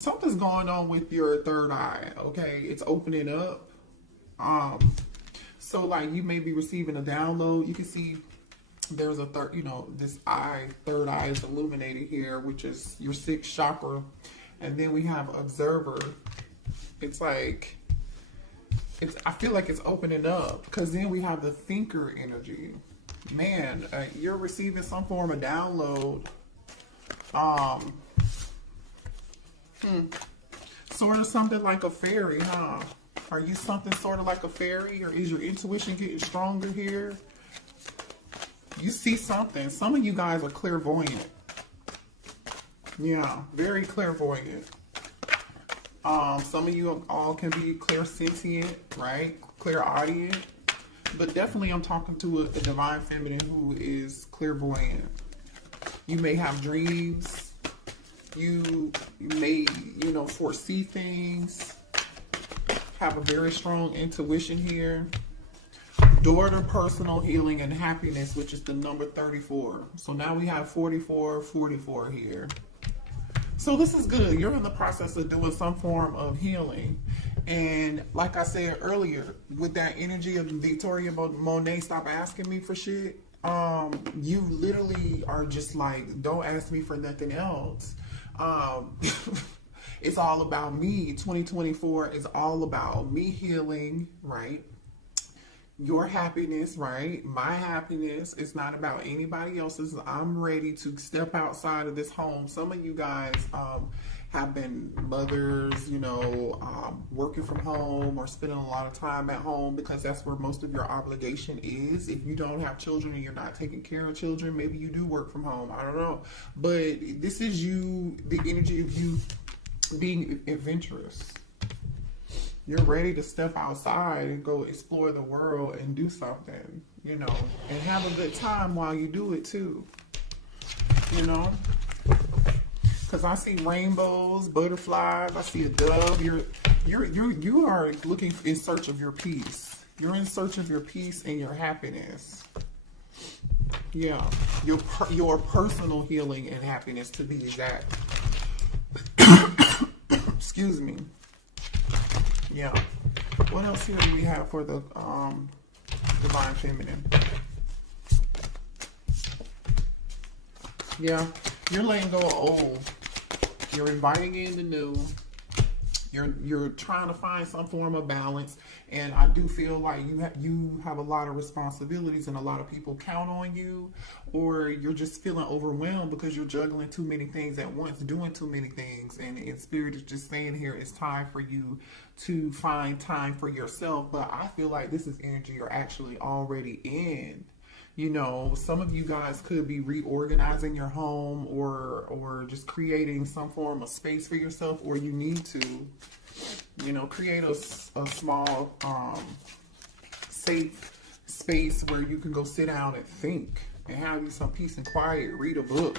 Something's going on with your third eye, okay? It's opening up. Um, so like you may be receiving a download. You can see there's a third, this eye, third eye is illuminated here, which is your sixth chakra. And then we have observer. It's like, I feel like it's opening up because then we have the thinker energy. Man, you're receiving some form of download. Um, Sort of something like a fairy, huh? Are you something sort of like a fairy, or is your intuition getting stronger here? You see something. Some of you guys are clairvoyant. Yeah, very clairvoyant. Some of you all can be clairsentient, right? Clairaudient. But definitely I'm talking to a divine feminine who is clairvoyant. You may have dreams. You may, foresee things. Have a very strong intuition here. Daughter, personal healing, and happiness, which is the number 34. So now we have 44, 44 here. So this is good. You're in the process of doing some form of healing. And like I said earlier, with that energy of Victoria Monet, stop asking me for shit. You literally are just like, don't ask me for nothing else. It's all about me. 2024 is all about me healing, right? Your happiness, right? My happiness is not about anybody else's. I'm ready to step outside of this home. Some of you guys have been mothers, working from home or spending a lot of time at home because that's where most of your obligation is. If you don't have children and you're not taking care of children, maybe you do work from home. I don't know. But this is you, the energy of you being adventurous. You're ready to step outside and go explore the world and do something, and have a good time while you do it too, because I see rainbows, butterflies, I see a dove. You are looking in search of your peace. You're in search of your peace and your happiness. Yeah, your personal healing and happiness, to be exact. Excuse me. Yeah. What else here do we have for the divine feminine? Yeah, you're letting go of old. You're inviting in the new. You're trying to find some form of balance, and I do feel like you have a lot of responsibilities and a lot of people count on you, or you're just feeling overwhelmed because you're juggling too many things at once, doing too many things, and Spirit is just saying here it's time for you to find time for yourself. But I feel like this is energy you're actually already in. Some of you guys could be reorganizing your home or just creating some form of space for yourself, or you need to, create a small, safe space where you can go sit down and think and have you some peace and quiet, read a book,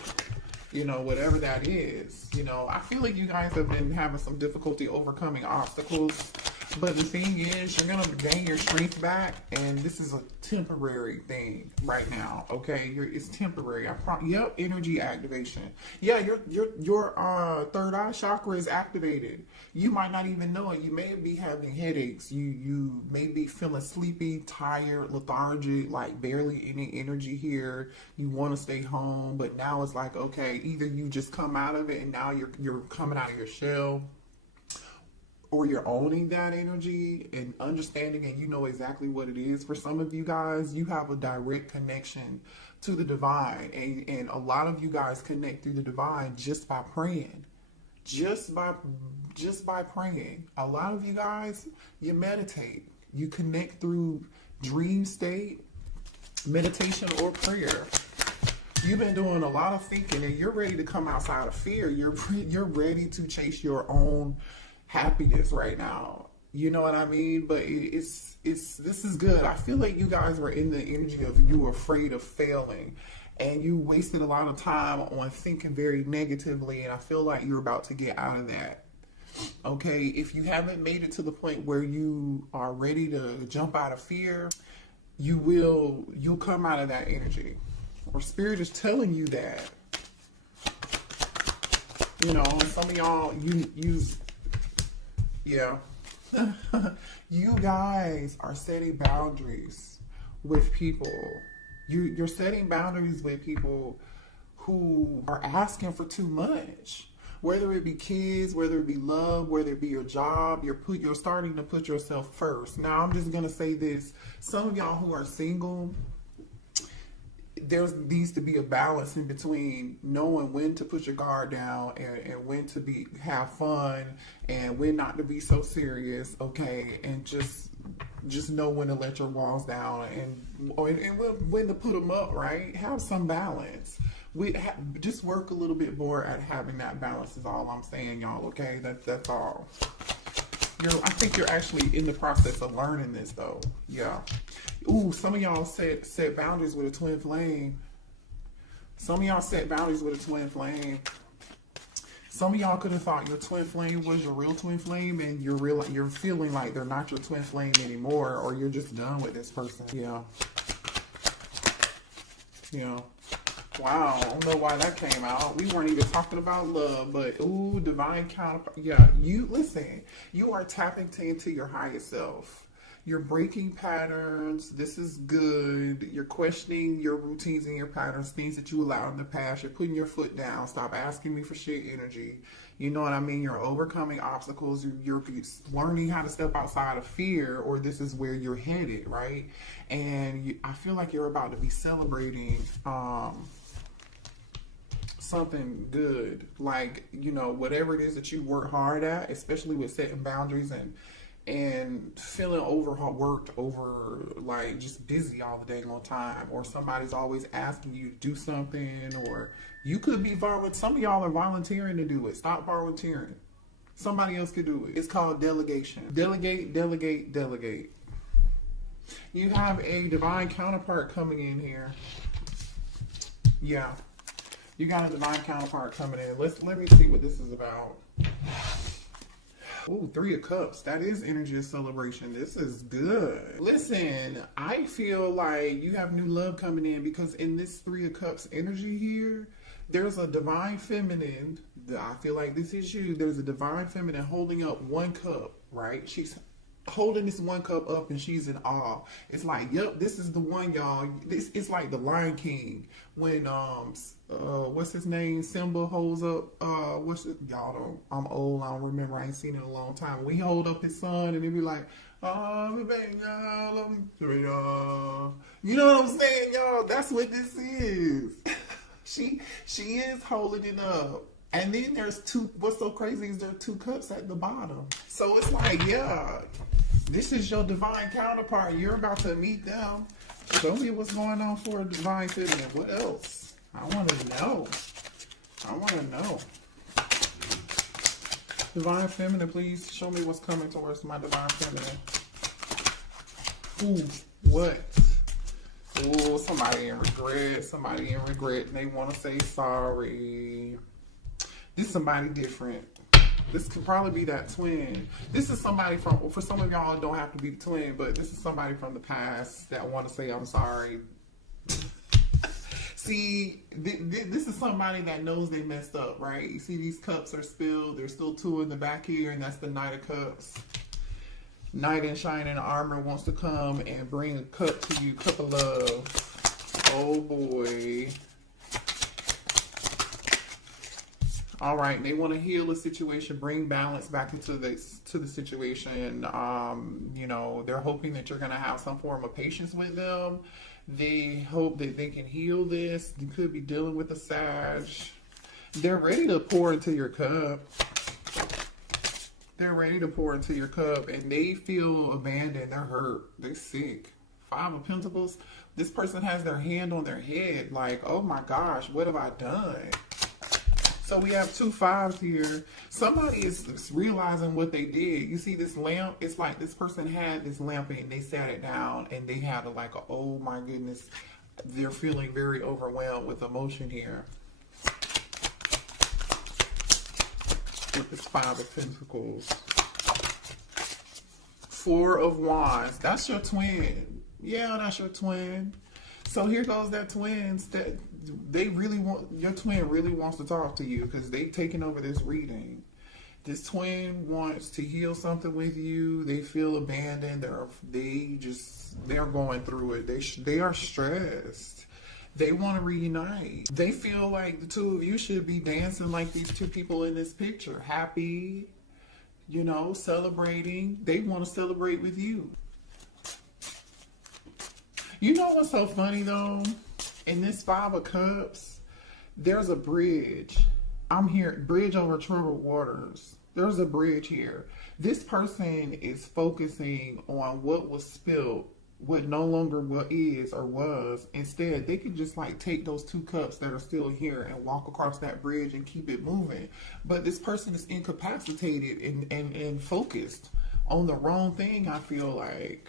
whatever that is. I feel like you guys have been having some difficulty overcoming obstacles. But the thing is, you're going to gain your strength back, and this is a temporary thing right now, okay? It's temporary. Yep, energy activation. Yeah, your third eye chakra is activated. You might not even know it. You may be having headaches. You may be feeling sleepy, tired, lethargic, like barely any energy here. You want to stay home, but now it's like, okay, either you just come out of it and now you're coming out of your shell, or you're owning that energy and understanding, and you know exactly what it is. For some of you guys, you have a direct connection to the divine, and a lot of you guys connect through the divine just by praying. Just by praying. A lot of you guys, you meditate. You connect through dream state, meditation, or prayer. You've been doing a lot of thinking, and you're ready to come outside of fear. You're ready to chase your own happiness right now. You know what I mean? But this is good. I feel like you guys were in the energy of you were afraid of failing, and you wasted a lot of time on thinking very negatively, and I feel like you're about to get out of that. Okay, if you haven't made it to the point where you are ready to jump out of fear, you'll come out of that energy. Or Spirit is telling you that. You know, some of y'all, yeah. You guys are setting boundaries with people. You're setting boundaries with people who are asking for too much. Whether it be kids, whether it be love, whether it be your job, you're starting to put yourself first. Now, I'm just gonna say this: some of y'all who are single, there needs to be a balance in between knowing when to put your guard down and when to have fun and when not to be so serious, okay? And just know when to let your walls down and when to put them up, right? Have some balance. Just work a little bit more at having that balance is all I'm saying, y'all, okay? That's all. I think you're actually in the process of learning this, though. Yeah. Ooh, some of y'all set boundaries with a twin flame. Some of y'all set boundaries with a twin flame. Some of y'all could have thought your twin flame was your real twin flame, and you're feeling like they're not your twin flame anymore, or you're just done with this person. Yeah. Yeah. Wow, I don't know why that came out. We weren't even talking about love, but ooh, divine counterpart. Yeah, listen, you are tapping into your highest self. You're breaking patterns. This is good. You're questioning your routines and your patterns, things that you allowed in the past. You're putting your foot down. Stop asking me for shit energy. You know what I mean? You're overcoming obstacles. You're learning how to step outside of fear, or this is where you're headed, right? And I feel like you're about to be celebrating something good, like, you know, whatever it is that you work hard at, especially with setting boundaries and feeling overworked, like just busy all the dang on time, or somebody's always asking you to do something, or you could be some of y'all are volunteering to do it. Stop volunteering. Somebody else could do it. It's called delegation. Delegate, delegate, delegate. You have a divine counterpart coming in here. Yeah. You got a divine counterpart coming in. Let me see what this is about. Ooh, 3 of Cups. That is energy of celebration. This is good. Listen, I feel like you have new love coming in, because in this 3 of Cups energy here, there's a divine feminine. I feel like this is you. There's a divine feminine holding up 1 cup, right? She's holding this 1 cup up and she's in awe. It's like, yep, this is the one, y'all. It's like the Lion King when what's his name, Simba holds up y'all don't, I'm old, I don't remember, I ain't seen it in a long time. When he hold up his son and he be like, oh baby, love me, you know what I'm saying, y'all? That's what this is. she is holding it up. And then there's 2, what's so crazy is there are 2 cups at the bottom. So it's like, yeah, this is your divine counterpart. You're about to meet them. Show me what's going on for a divine feminine. What else? I want to know. I want to know. Divine feminine, please show me what's coming towards my divine feminine. Ooh, what? Ooh, somebody in regret. Somebody in regret. And they want to say sorry. This is somebody different. This could probably be that twin. This is somebody for some of y'all, it don't have to be the twin, but this is somebody from the past that want to say, I'm sorry. See, this is somebody that knows they messed up, right? You see these cups are spilled. There's still 2 in the back here, and that's the Knight of Cups. Knight in shining armor wants to come and bring a cup to you, cup of love. Oh boy. All right, they want to heal a situation, bring balance back into the situation. You know, they're hoping that you're going to have some form of patience with them. They hope that they can heal this. You could be dealing with a Sag. They're ready to pour into your cup. They're ready to pour into your cup, and they feel abandoned. They're hurt. They're sick. 5 of Pentacles. This person has their hand on their head, like, oh my gosh, what have I done? So we have 2 5s here. Somebody is realizing what they did. You see this lamp? It's like this person had this lamp and they sat it down and they had oh my goodness. They're feeling very overwhelmed with emotion here. With this 5 of Pentacles. 4 of Wands. That's your twin. Yeah, that's your twin. So here goes that twins. they really want, your twin really wants to talk to you because they taking over this reading. This twin wants to heal something with you. They feel abandoned. They're going through it. They are stressed. They want to reunite. They feel like the two of you should be dancing like these two people in this picture. Happy, you know, celebrating. They want to celebrate with you. You know what's so funny though? In this Five of Cups, there's a bridge. I'm here, bridge over troubled waters. There's a bridge here. This person is focusing on what was spilled, what no longer what is or was. Instead, they could just like take those two cups that are still here and walk across that bridge and keep it moving. But this person is incapacitated and focused on the wrong thing, I feel like.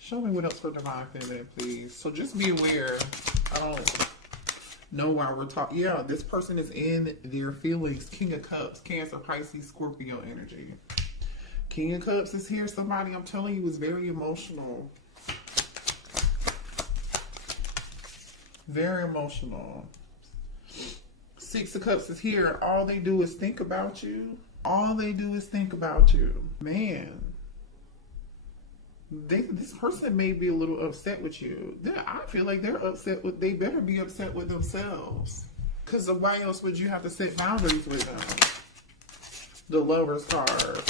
Show me what else for Divine Feminine, please. So just be aware. I don't know why we're talking. Yeah, this person is in their feelings. King of Cups, Cancer, Pisces, Scorpio energy. King of Cups is here. Somebody, I'm telling you, is very emotional. Very emotional. Six of Cups is here. All they do is think about you. All they do is think about you. Man. This person may be a little upset with you. I feel like they're upset with, they better be upset with themselves. Because why else would you have to set boundaries with them? The Lover's card.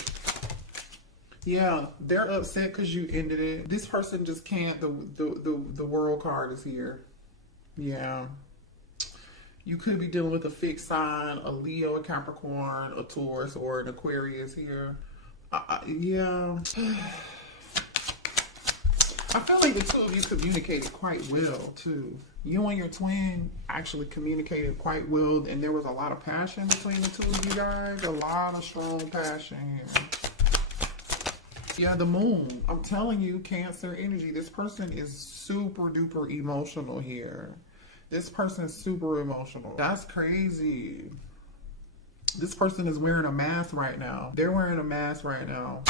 Yeah, they're upset because you ended it. This person just can't, the World card is here. Yeah. You could be dealing with a fixed sign, a Leo, a Capricorn, a Taurus, or an Aquarius here. Yeah. I feel like the two of you communicated quite well, too. You and your twin actually communicated quite well, and there was a lot of passion between the two of you guys. A lot of strong passion. Yeah, the Moon. I'm telling you, Cancer energy. This person is super duper emotional here. This person is super emotional. That's crazy. This person is wearing a mask right now. They're wearing a mask right now.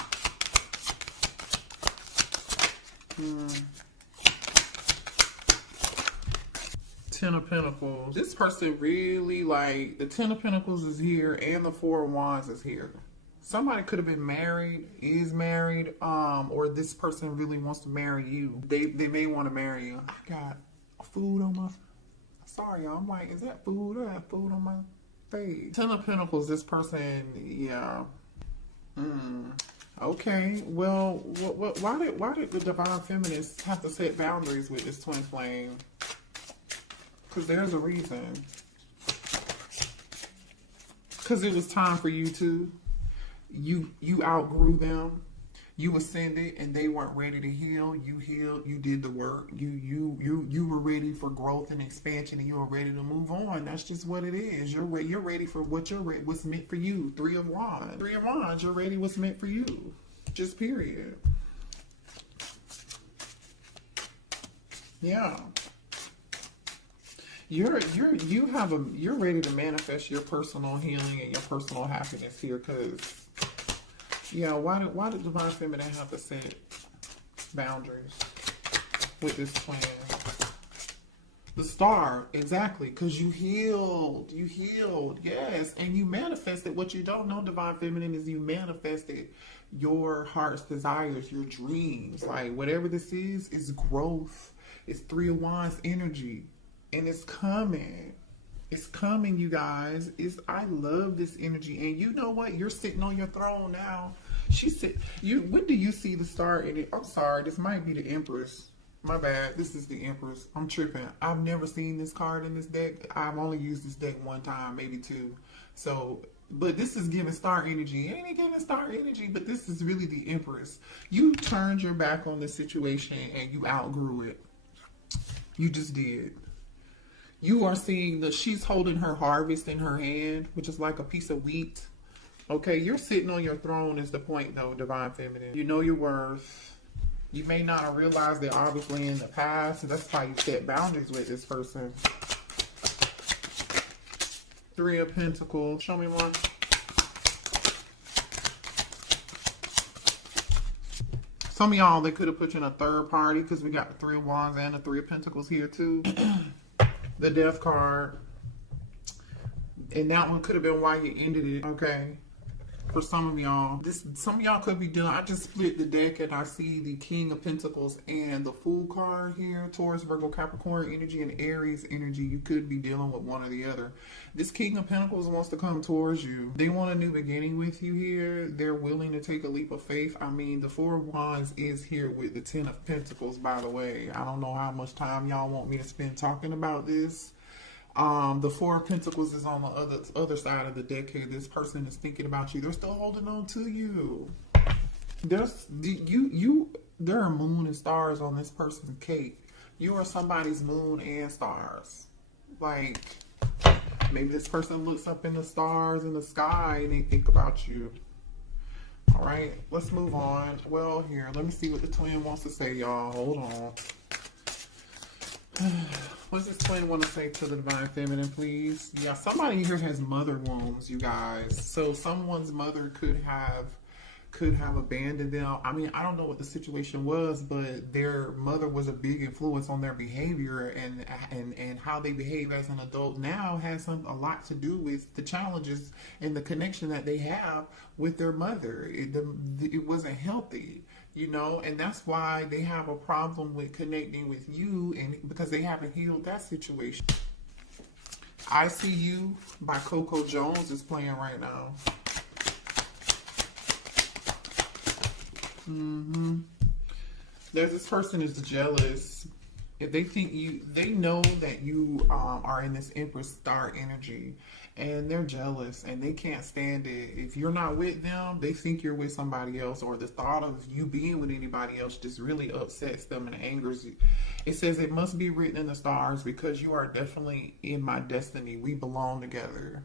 Ten of Pentacles. This person really, like, the Ten of Pentacles is here and the Four of Wands is here. Somebody could have been married, is married, or this person really wants to marry you. They may want to marry you. I got food on my, sorry y'all, I'm like, is that food? I have food on my face. Ten of Pentacles, this person, yeah. Okay, well, why did the Divine Feminists have to set boundaries with this twin flame? Because there's a reason. Because it was time for you to. You outgrew them. You ascended, and they weren't ready to heal. You healed. You did the work. You were ready for growth and expansion, and you were ready to move on. That's just what it is. You're ready for what's meant for you. Three of Wands. Three of Wands. You're ready. What's meant for you. Just period. Yeah. You're ready to manifest your personal healing and your personal happiness here, because yeah, why did Divine Feminine have to set boundaries with this plan? The Star, exactly, because you healed, yes, and you manifested. What you don't know, Divine Feminine, is you manifested your heart's desires, your dreams. Like, whatever this is growth. It's Three of Wands energy, and it's coming. It's coming, you guys. I love this energy. And you know what? You're sitting on your throne now. When do you see the Star in it? I'm sorry, this might be the Empress. My bad. This is the Empress. I'm tripping. I've never seen this card in this deck. I've only used this deck one time, maybe two. So, but this is giving Star energy. It ain't giving Star energy, but this is really the Empress. You turned your back on the situation and you outgrew it. You just did. You are seeing she's holding her harvest in her hand, which is like a piece of wheat. Okay, you're sitting on your throne is the point though, Divine Feminine. You know your worth. You may not have realized it obviously in the past. That's why you set boundaries with this person. Three of Pentacles. Show me more. Some of y'all, they could have put you in a third party because we got the Three of Wands and the Three of Pentacles here too. the death card. And that one could have been why you ended it, okay? For some of y'all, some of y'all could be dealing. I just split the deck and I see the King of Pentacles and the Fool card here. Taurus, Virgo, Capricorn energy, and Aries energy. You could be dealing with one or the other. This King of Pentacles wants to come towards you. They want a new beginning with you here. They're willing to take a leap of faith. I mean, the Four of Wands is here with the Ten of Pentacles, by the way. I don't know how much time y'all want me to spend talking about this. The Four of Pentacles is on the other side of the deck here. This person is thinking about you. They're still holding on to you. There are moon and stars on this person's cake. You are somebody's moon and stars. Like, maybe this person looks up in the stars in the sky and they think about you. All right, let's move on. Well, here, let me see what the twin wants to say, y'all. Hold on. What does this twin want to say to the Divine Feminine, please? Yeah, somebody here has mother wounds, you guys. So someone's mother could have abandoned them. I mean, I don't know what the situation was, but their mother was a big influence on their behavior, and how they behave as an adult now has a lot to do with the challenges and the connection that they have with their mother. It wasn't healthy. You know, and that's why they have a problem with connecting with you, and because they haven't healed that situation. I See You by Coco Jones is playing right now. There's this person is jealous. If they think they know that you are in this Empress star energy, and they're jealous and they can't stand it. If you're not with them, they think you're with somebody else, or the thought of you being with anybody else just really upsets them and angers you. It says it must be written in the stars because you are definitely in my destiny. We belong together.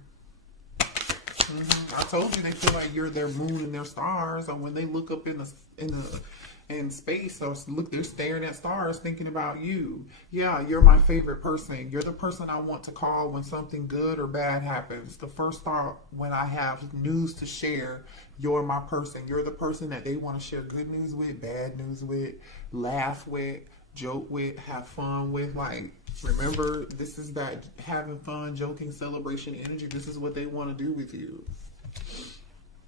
I told you they feel like you're their moon and their stars, and when they look up in space, so look, they're staring at stars thinking about you. Yeah, you're my favorite person. You're the person I want to call when something good or bad happens. The first thought when I have news to share, you're my person. You're the person that they want to share good news with, bad news with, laugh with, joke with, have fun with. Like, remember, this is that having fun, joking, celebration energy. This is what they want to do with you.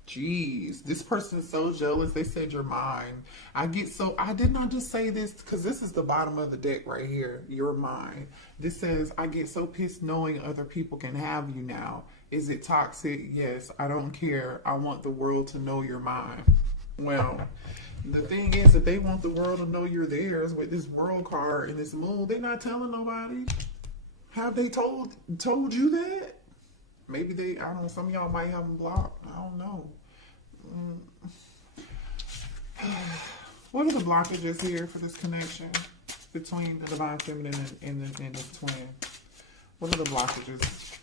Jeez, this person is so jealous. They said you're mine. I did not just say this because this is the bottom of the deck right here. You're mine. This says, I get so pissed knowing other people can have you now. Is it toxic? Yes, I don't care. I want the world to know you're mine. Well, the thing is that they want the world to know you're theirs with this world card and this moon. They're not telling nobody. Have they told you that? Maybe they, I don't know, some of y'all might have them blocked. I don't know. What are the blockages here for this connection between the Divine Feminine and this twin? What are the blockages?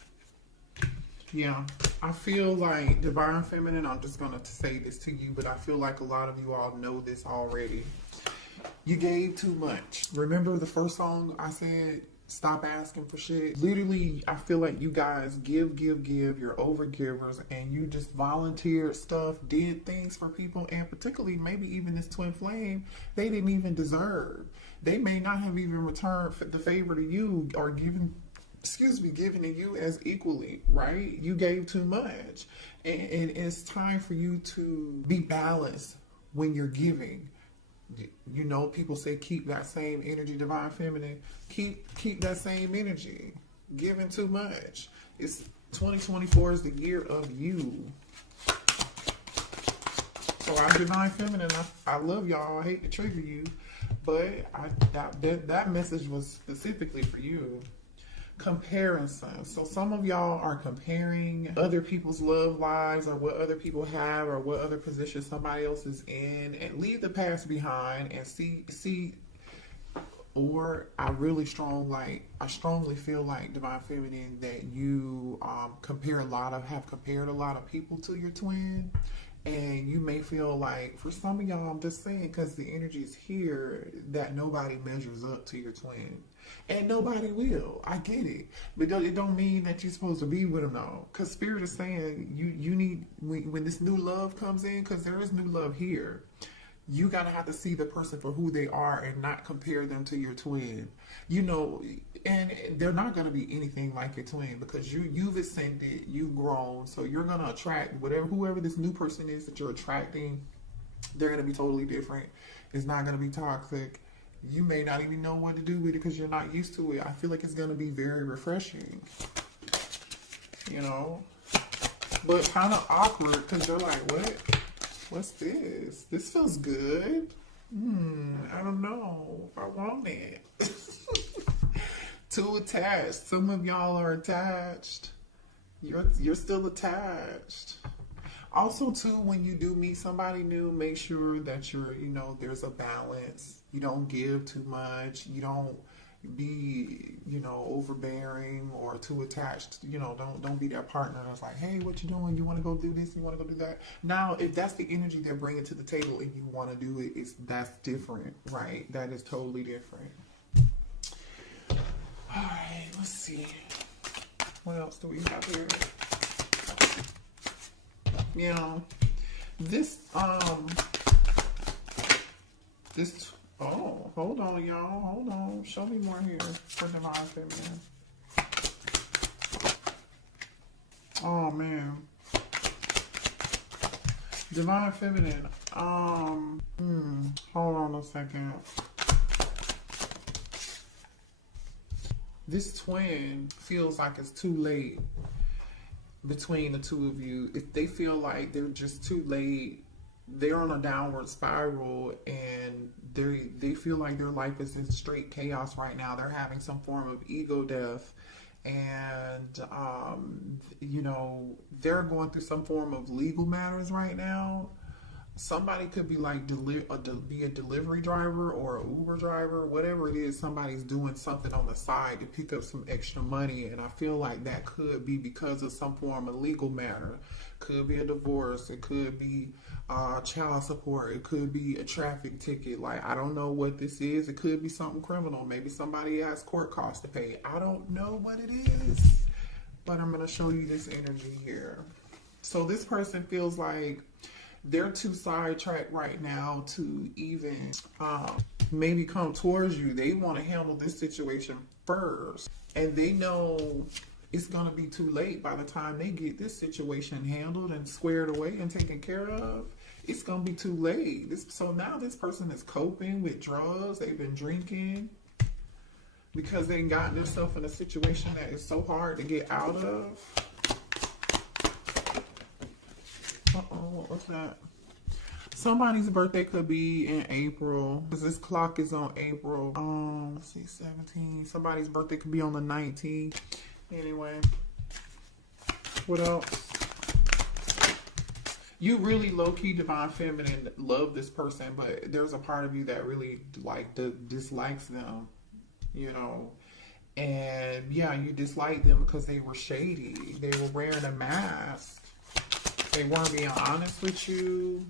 Yeah, I feel like Divine Feminine, I'm just going to say this to you, but I feel like a lot of you all know this already. You gave too much. Remember the first song I said? Stop asking for shit. Literally, I feel like you guys give. You're over givers, and you just volunteered stuff, did things for people, and particularly maybe even this twin flame, they didn't even deserve. They may not have even returned the favor to you or given to you as equally, right? You gave too much, and it's time for you to be balanced when you're giving. You know, people say keep that same energy, Divine Feminine. Keep that same energy. Giving too much. It's 2024 is the year of you. So I'm Divine Feminine. I love y'all. I hate to trigger you, but that message was specifically for you. Comparison. So some of y'all are comparing other people's love lives or what other people have or what other position somebody else is in, and leave the past behind and see. Or I strongly feel like Divine Feminine that you have compared a lot of people to your twin. And you may feel like, for some of y'all, I'm just saying, because the energy is here, that nobody measures up to your twin. And nobody will. I get it. But it don't mean that you're supposed to be with them, though. Because Spirit is saying, you need, when this new love comes in, because there is new love here, you gotta have to see the person for who they are and not compare them to your twin. You know, and they're not gonna be anything like your twin because you've ascended, you've grown, so you're gonna attract whoever this new person is that you're attracting. They're gonna be totally different. It's not gonna be toxic. You may not even know what to do with it because you're not used to it. I feel like it's gonna be very refreshing. You know, but kind of awkward because you're like, what? What's this? This feels good. I don't know if I want it. Too attached. Some of y'all are attached. You're still attached. Also, too, when you do meet somebody new, make sure that there's a balance. You don't give too much. You don't be, overbearing or too attached. Don't be that partner that's like, hey, what you doing? You want to go do this? You want to go do that? Now, if that's the energy they're bringing to the table and you want to do it, that's different, right? That is totally different. All right, let's see. What else do we have here? This, oh, hold on, y'all. Hold on. Show me more here for Divine Feminine. Oh, man. Divine Feminine. Hold on a second. This twin feels like it's too late between the two of you. If they feel like they're just too late, they're on a downward spiral and they feel like their life is in straight chaos right now. They're having some form of ego death and they're going through some form of legal matters right now. Somebody could be like be a delivery driver or an Uber driver, whatever it is. Somebody's doing something on the side to pick up some extra money, and I feel like that could be because of some form of legal matter. Could be a divorce. It could be child support. It could be a traffic ticket. Like, I don't know what this is. It could be something criminal. Maybe somebody has court costs to pay. I don't know what it is, but I'm going to show you this energy here. So this person feels like they're too sidetracked right now to even maybe come towards you. They want to handle this situation first. And they know it's going to be too late by the time they get this situation handled and squared away and taken care of. It's going to be too late. So now this person is coping with drugs. They've been drinking because they've gotten themselves in a situation that is so hard to get out of. What was that? Somebody's birthday could be in April, because this clock is on April. Let's see, 17. Somebody's birthday could be on the 19th. Anyway, what else? You really low-key Divine Feminine love this person, but there's a part of you that really dislikes them, And yeah, you dislike them because they were shady. They were wearing a mask. They weren't being honest with you.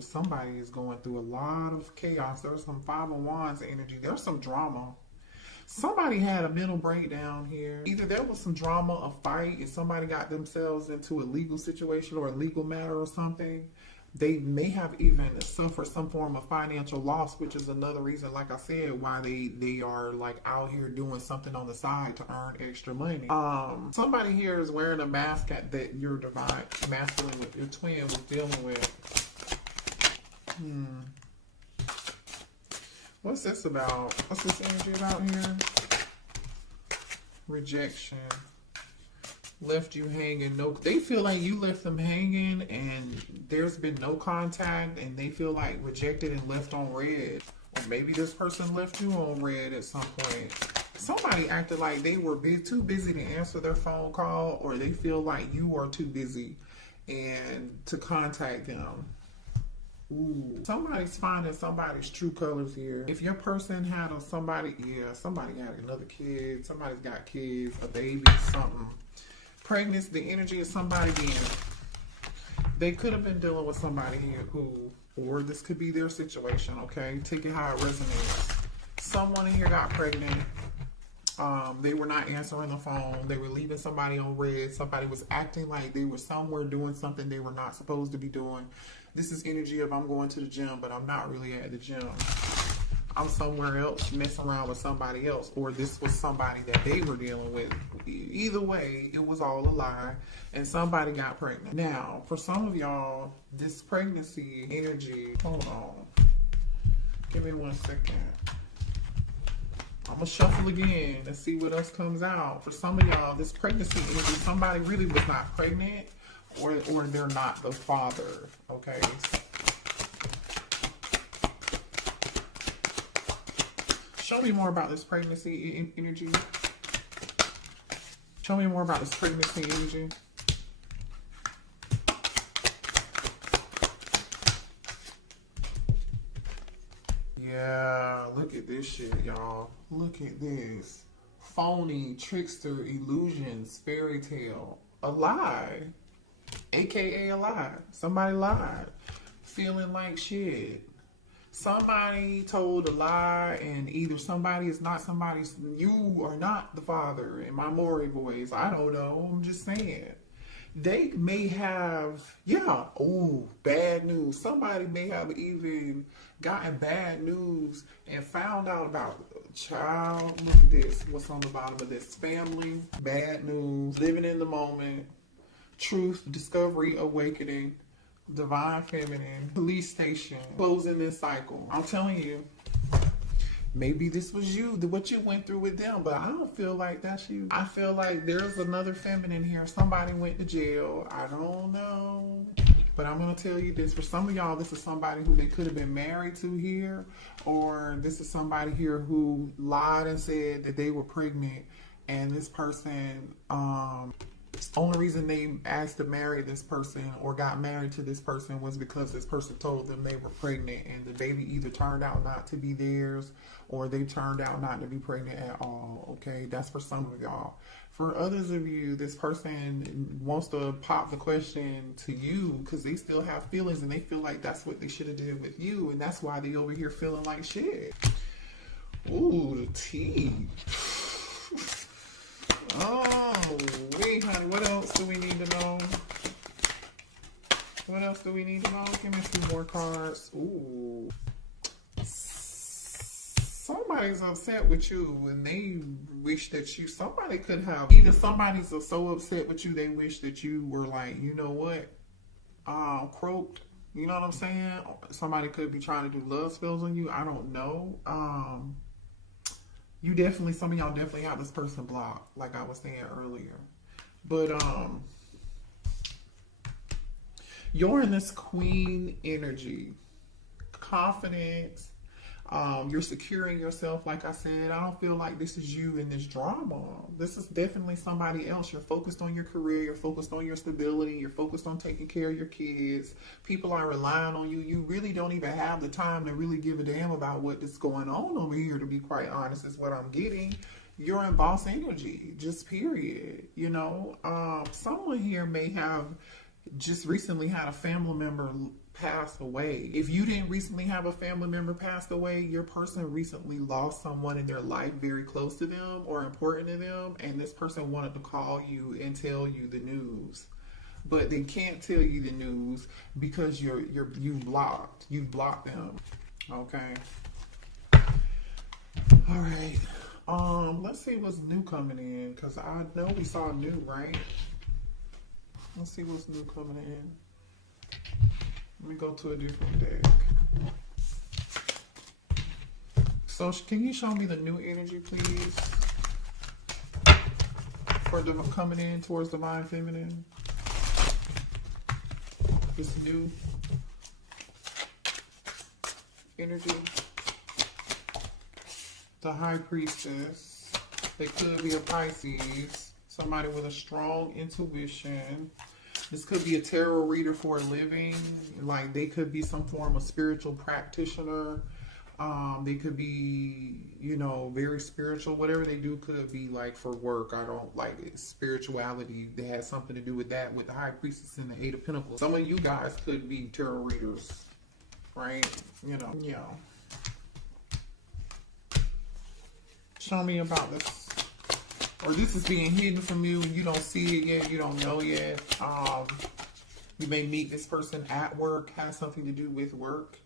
Somebody is going through a lot of chaos. There's some Five of Wands energy. There's some drama. Somebody had a mental breakdown here. Either there was some drama, a fight, and somebody got themselves into a legal situation or a legal matter or something. They may have even suffered some form of financial loss, which is another reason, like I said, why they are like out here doing something on the side to earn extra money. Somebody here is wearing a mask that your divine masculine with your twin was dealing with. What's this about? What's this energy about here? Rejection. Left you hanging. No, they feel like you left them hanging and there's been no contact and they feel like rejected and left on red. Or maybe this person left you on red at some point. Somebody acted like they were too busy to answer their phone call, or they feel like you are too busy and to contact them. Somebody's finding somebody's true colors here. If your person had somebody had another kid, somebody's got kids, a baby, something. Pregnancy, the energy of somebody being, they could have been dealing with somebody here or this could be their situation, okay? Take it how it resonates. Someone in here got pregnant. They were not answering the phone. They were leaving somebody on red. Somebody was acting like they were somewhere doing something they were not supposed to be doing. This is energy of I'm going to the gym, but I'm not really at the gym. I'm somewhere else messing around with somebody else, or this was somebody that they were dealing with. Either way, it was all a lie, and somebody got pregnant. Now, for some of y'all, this pregnancy energy, hold on. Give me 1 second. I'm gonna shuffle again and see what else comes out. For some of y'all, this pregnancy energy, somebody really was not pregnant, or they're not the father, okay? Show me more about this pregnancy energy. Show me more about this pregnancy energy. Yeah, look at this shit, y'all. Look at this. Phony, trickster, illusions, fairy tale. A lie. AKA a lie. Somebody lied. Feeling like shit. Somebody told a lie, and either somebody is not somebody's, you are not the father in my Maury voice. I don't know. I'm just saying. They may have, bad news. Somebody may have even gotten bad news and found out about child. Look at this. What's on the bottom of this? Family, bad news, living in the moment, truth, discovery, awakening, divine feminine, police station, closing this cycle. I'm telling you, maybe this was you, what you went through with them, but I don't feel like that's you. I feel like there's another feminine here. Somebody went to jail. I don't know. But I'm going to tell you this. For some of y'all, this is somebody who they could have been married to here, or this is somebody here who lied and said that they were pregnant, and this person, the only reason they asked to marry this person or got married to this person was because this person told them they were pregnant, and the baby either turned out not to be theirs or they turned out not to be pregnant at all. Okay, that's for some of y'all. For others of you, this person wants to pop the question to you because they still have feelings and they feel like that's what they should have did with you, and that's why they over here feeling like shit. Ooh, the tea. Oh, wait, honey, what else do we need to know? What else do we need to know? Give me some more cards. Ooh. Somebody's upset with you and they wish that you, somebody could have, either somebody's so upset with you, they wish that you were like, you know what, croaked. You know what I'm saying? Somebody could be trying to do love spells on you. I don't know. You definitely, some of y'all definitely have this person blocked, like I was saying earlier. But you're in this queen energy, confidence. You're securing yourself, like I said. I don't feel like this is you in this drama. This is definitely somebody else. You're focused on your career. You're focused on your stability. You're focused on taking care of your kids. People are relying on you. You really don't even have the time to really give a damn about what is going on over here, to be quite honest, is what I'm getting. You're in boss energy, just period. You know, someone here may have just recently had a family member passed away. If you didn't recently have a family member passed away, your person recently lost someone in their life very close to them or important to them, and this person wanted to call you and tell you the news, but they can't tell you the news because you've blocked them. Okay. All right. Let's see what's new coming in, because I know we saw new, right? Let's see what's new coming in. Let me go to a different deck. So can you show me the new energy, please? For the coming in towards divine feminine. This new energy. The high priestess. They could be a Pisces. Somebody with a strong intuition. This could be a tarot reader for a living. Like, they could be some form of spiritual practitioner. They could be, you know, very spiritual. Whatever they do could be like for work. I don't like it. Spirituality, they had something to do with that, with the high priestess and the Eight of Pentacles. Some of you guys could be tarot readers, right? You know, yeah. Show me about this. Or this is being hidden from you and you don't see it yet, you don't know yet. You may meet this person at work, has something to do with work.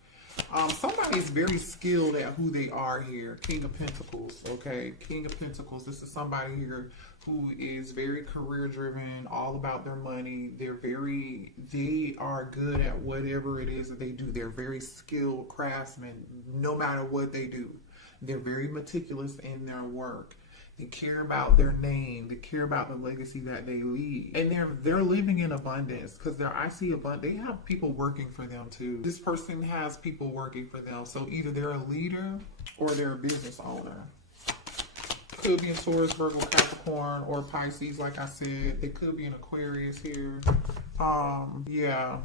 Somebody is very skilled at who they are here. King of Pentacles, okay? King of Pentacles. This is somebody here who is very career driven, all about their money. They are good at whatever it is that they do. They're very skilled craftsmen, no matter what they do. They're very meticulous in their work. They care about their name. They care about the legacy that they leave, and they're living in abundance because I see abundance. They have people working for them too. This person has people working for them, so either they're a leader or they're a business owner. Could be in Taurus, Virgo, Capricorn, or Pisces. Like I said, they could be in Aquarius here. Yeah.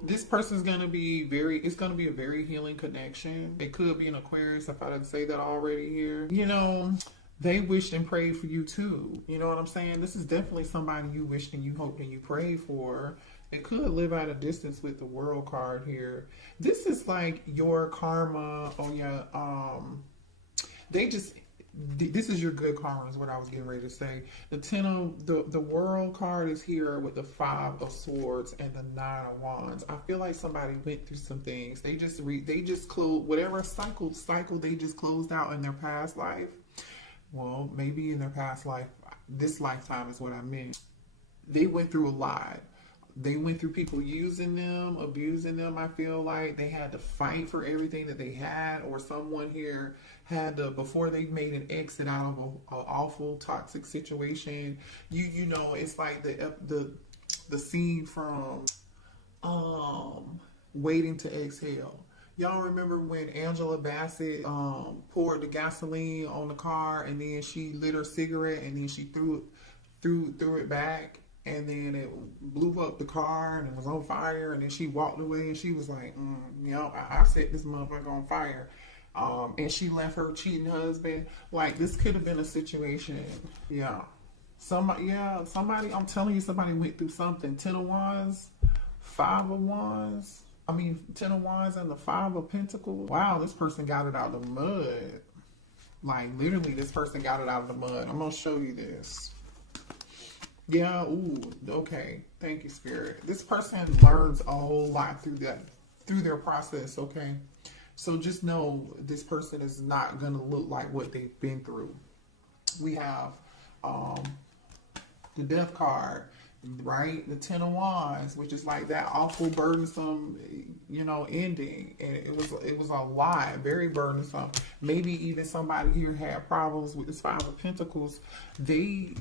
This person's going to be it's going to be a very healing connection. It could be an Aquarius, if I didn't say that already here. You know, they wished and prayed for you too. You know what I'm saying? This is definitely somebody you wished and you hoped and you prayed for. It could live at a distance with the World card here. This is like your karma. Oh yeah. This is your good karma is what I was getting ready to say. The World card is here with the 5 of Swords and the 9 of Wands. I feel like somebody went through some things. They just closed whatever cycle they just closed out in their past life. Well, maybe in their past life, this lifetime is what I meant. They went through a lot. They went through people using them, abusing them. I feel like they had to fight for everything that they had, or someone here had to, before they made an exit out of an awful toxic situation. You know, it's like the scene from Waiting to Exhale. Y'all remember when Angela Bassett poured the gasoline on the car, and then she lit her cigarette, and then she threw it back, and then it blew up the car and it was on fire, and then she walked away and she was like, you know, I set this motherfucker on fire. And she left her cheating husband. Like, this could have been a situation. Yeah. Somebody, I'm telling you, somebody went through something. 10 of Wands, 5 of Wands. 10 of Wands and the 5 of Pentacles. Wow, this person got it out of the mud. Like, literally, this person got it out of the mud. I'm going to show you this. Yeah, ooh, okay. Thank you, Spirit. This person learns a whole lot through their process, okay? So just know this person is not going to look like what they've been through. We have the Death card, right? The 10 of Wands, which is like that awful, burdensome, you know, ending. And it was a lot, very burdensome. Maybe even somebody here had problems with this 5 of Pentacles. They,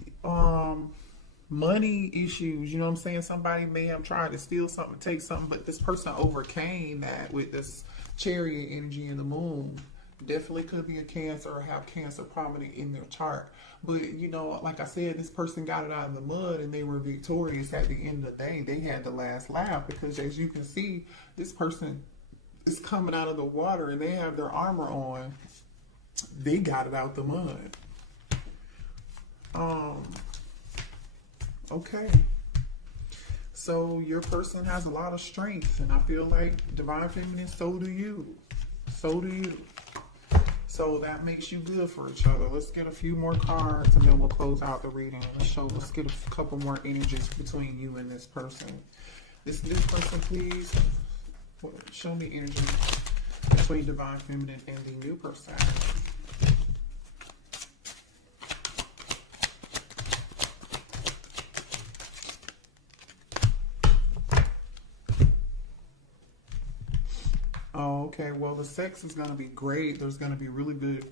money issues, you know what I'm saying? Somebody may have tried to steal something, take something, but this person overcame that with this Chariot energy in the Moon. Definitely could be a Cancer or have Cancer prominent in their chart. But, you know, like I said, this person got it out of the mud and they were victorious at the end of the day. They had the last laugh because, as you can see, this person is coming out of the water and they have their armor on. They got it out the mud. Okay, so your person has a lot of strength, and I feel like Divine Feminine, so do you. So do you. So that makes you good for each other. Let's get a few more cards, and then we'll close out the reading. Let's get a couple more energies between you and this person. This person, please. Show me energy between Divine Feminine and the new person. Oh, okay. Well, the sex is going to be great. There's going to be really good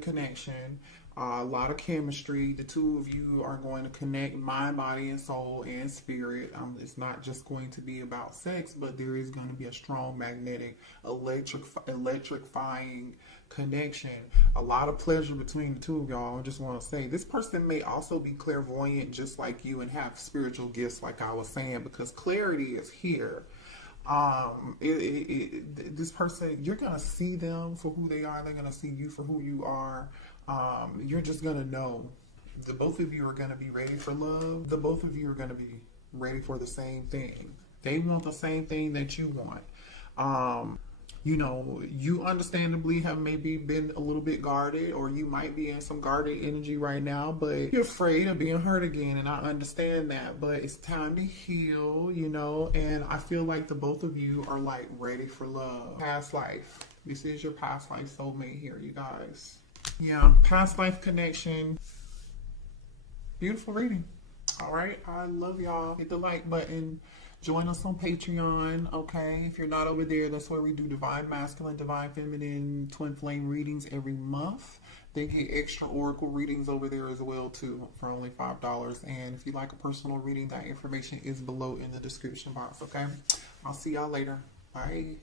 connection. A lot of chemistry. The two of you are going to connect mind, body, and soul and spirit. It's not just going to be about sex, but there is going to be a strong magnetic, electrifying connection. A lot of pleasure between the two of y'all. I just want to say this person may also be clairvoyant just like you and have spiritual gifts like I was saying, because clarity is here. This person, you're going to see them for who they are. They're going to see you for who you are. You're just going to know the both of you are going to be ready for love. The both of you are going to be ready for the same thing. They want the same thing that you want. You know, you understandably have maybe been a little bit guarded, or you might be in some guarded energy right now, but you're afraid of being hurt again. And I understand that, but it's time to heal, you know, and I feel like the both of you are like ready for love. Past life. This is your past life soulmate here, you guys. Yeah, past life connection. Beautiful reading. All right, I love y'all. Hit the like button. Join us on Patreon, okay? If you're not over there, that's where we do divine masculine, divine feminine, twin flame readings every month. They get extra oracle readings over there as well too for only $5. And if you like a personal reading, that information is below in the description box, okay? I'll see y'all later. Bye.